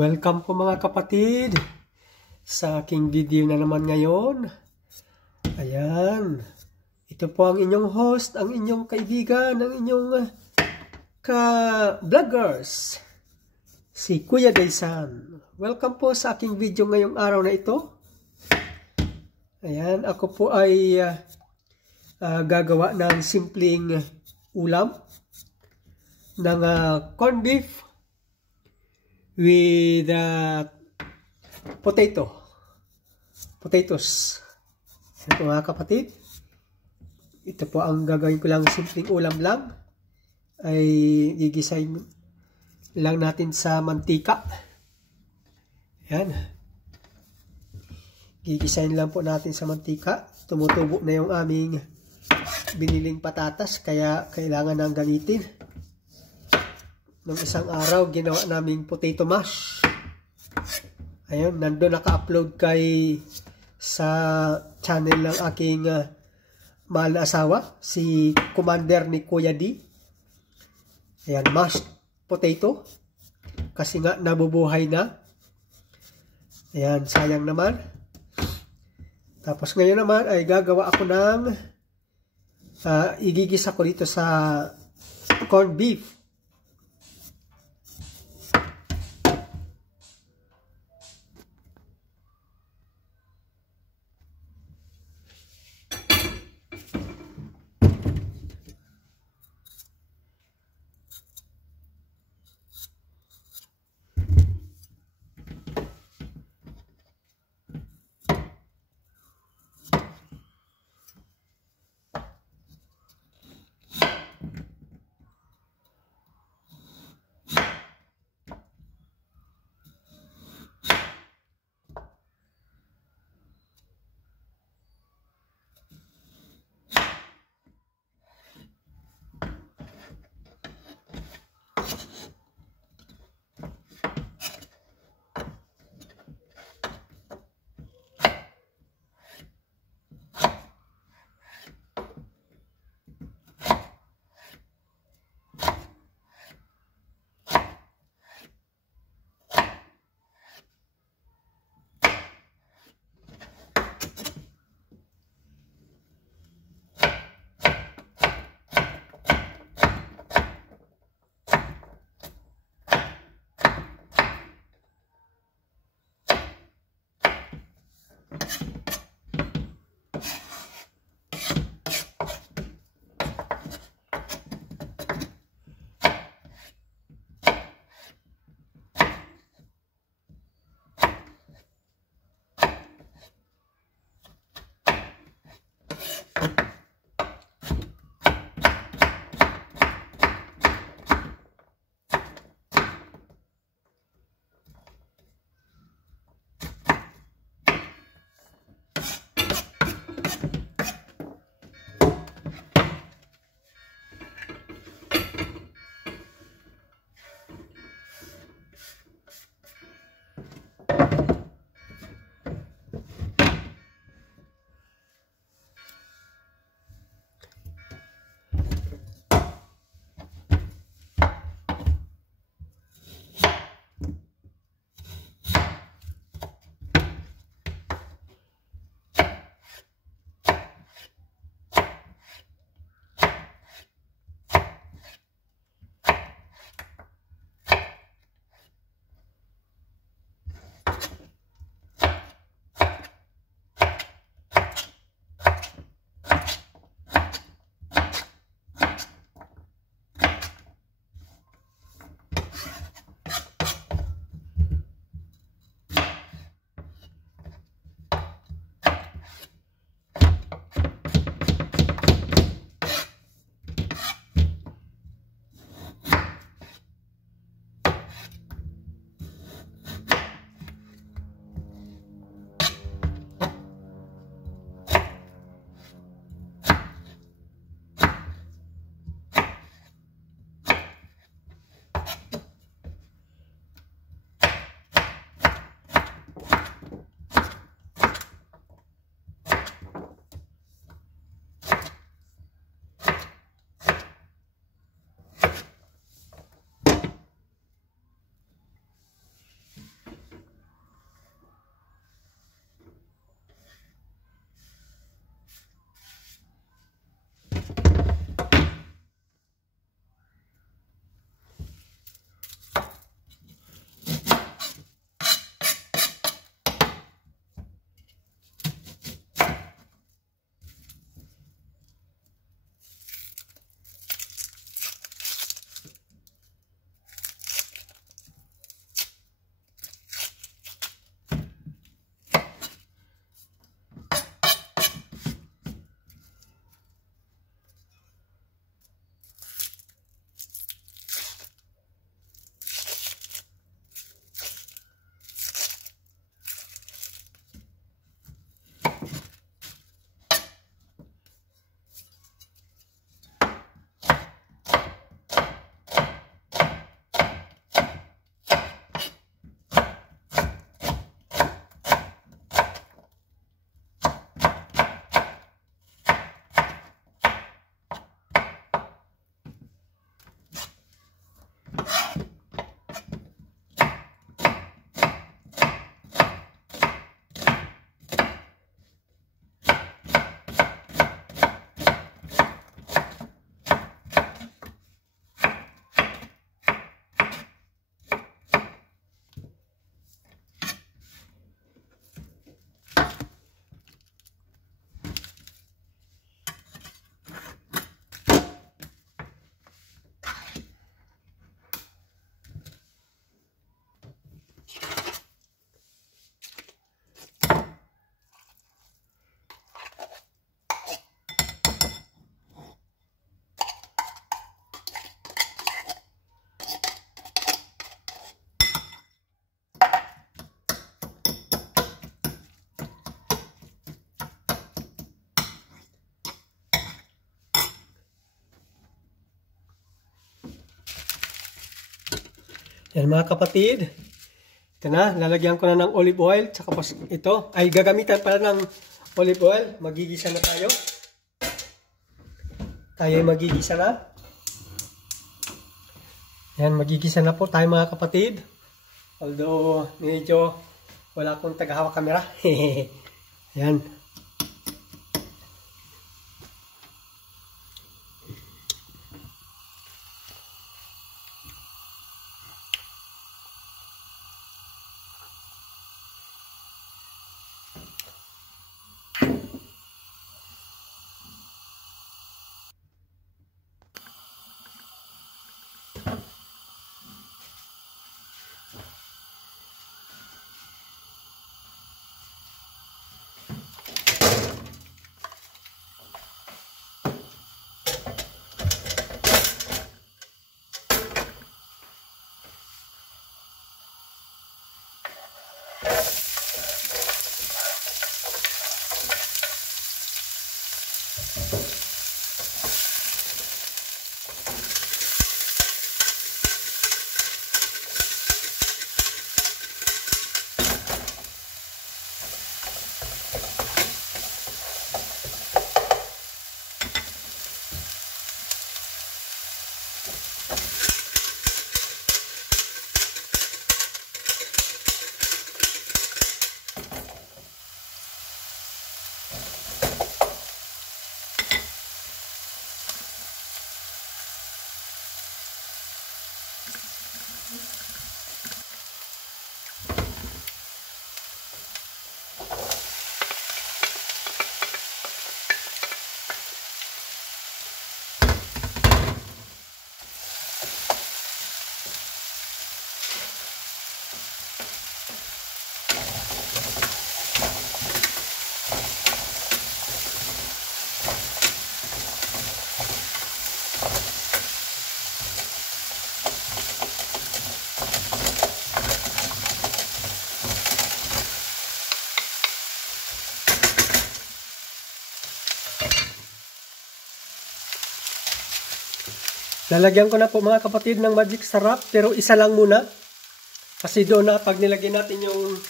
Welcome po mga kapatid sa aking video na naman ngayon. Ayan. Ito po ang inyong host, ang inyong kaibigan, ang inyong ka-vloggers, si Kuya Daysan. Welcome po sa aking video ngayong araw na ito. Ayan, ako po ay gagawa ng simpleng ulam ng corned beef with potatoes. Ito mga kapatid, ito po ang gagawin ko lang, simpleng ulam lang, ay gigisahin lang natin sa mantika. Yan, gigisahin lang po natin sa mantika. Tumutubo na yung aming biniling patatas, kaya kailangan nang gamitin. Nung isang araw, ginawa naming potato mash. Ayun, nandun naka-upload sa channel ng aking mahal na asawa, si Commander ni Kuya D. Ayan, mashed potato. Kasi nga, nabubuhay na. Ayan, sayang naman. Tapos ngayon naman ay gagawa ako ng igigisa ko dito sa corned beef. Yan mga kapatid. Ito na, lalagyan ko na ng olive oil. Tsaka ito ay gagamitan pala ng olive oil. Magigisa na tayo. Tayo ay magigisa na. Yan, magigisa na po tayo mga kapatid. Although medyo wala akong tagahawak kamera. Yan. Lalagyan ko na po mga kapatid ng magic sarap, pero isa lang muna. Kasi doon na pag nilagay natin yung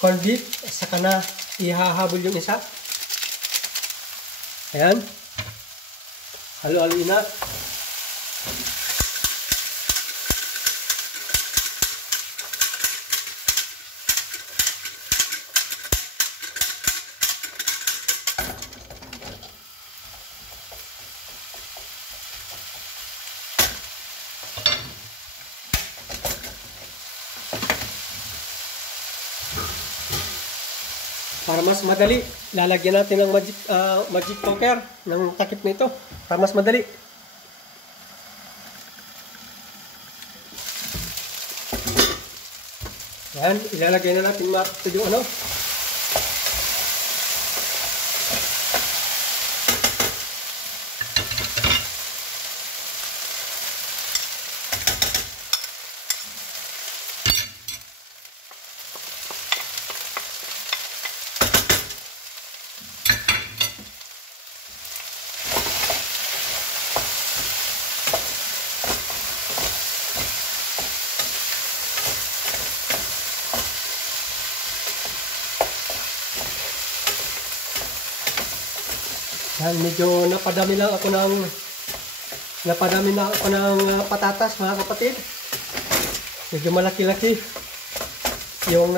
corned beef, saka na ihahabol yung isa. Ayan. Halo-haloin na. Para mas madali, lalagyan natin ng magic poker ng takip nito para mas madali. Yan, ilalagay na natin yung ano. Yan, medyo napadami na ako ng patatas mga kapatid. Medyo malaki-laki yung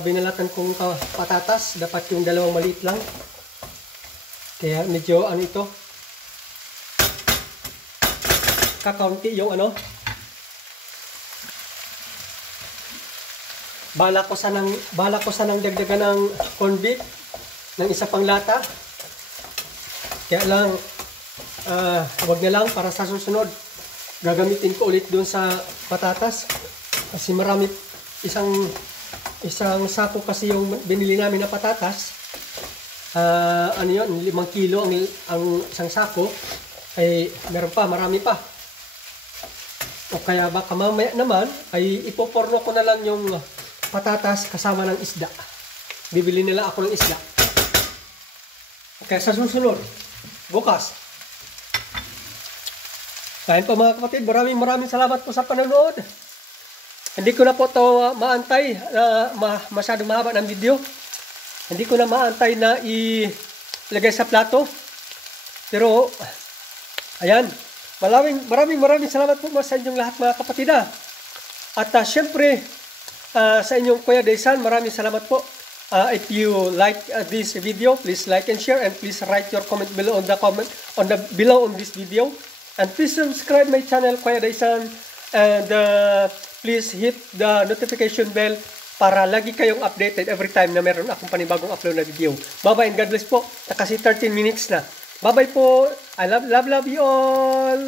binalatan kong patatas. Dapat yung dalawang maliit lang. Kaya medyo ano ito, kakaunti yung ano. Bala ko sanang dagdagan ng corned beef ng isa pang lata. Kaya lang, wag na lang para sa susunod. Gagamitin ko ulit doon sa patatas. Kasi marami, isang sako kasi yung binili namin na patatas. Ano yun, 5 kilo ang isang sako. Ay meron pa, marami pa. O kaya baka mamaya naman, ay ipoporno ko na lang yung patatas kasama ng isda. Bibili nila ako ng isda. Kaya sa susunod, bukas, Kain po mga kapatid, maraming salamat po sa panonood. Hindi ko na po ito maantay na masyadong mahaba ng video. Hindi ko na maantay na ilagay sa plato. Pero, ayan, maraming salamat po sa inyong lahat mga kapatid. At syempre, sa inyong Kuya Daysan, maraming salamat po. If you like this video, please like and share, and please write your comment below below on this video. And please subscribe my channel, Kuya Daysan, and please hit the notification bell para lagi kayong updated every time na meron akong panibagong upload na video. Bye-bye and God bless po. Kasi 13 minutes na. Bye-bye po. I love you all.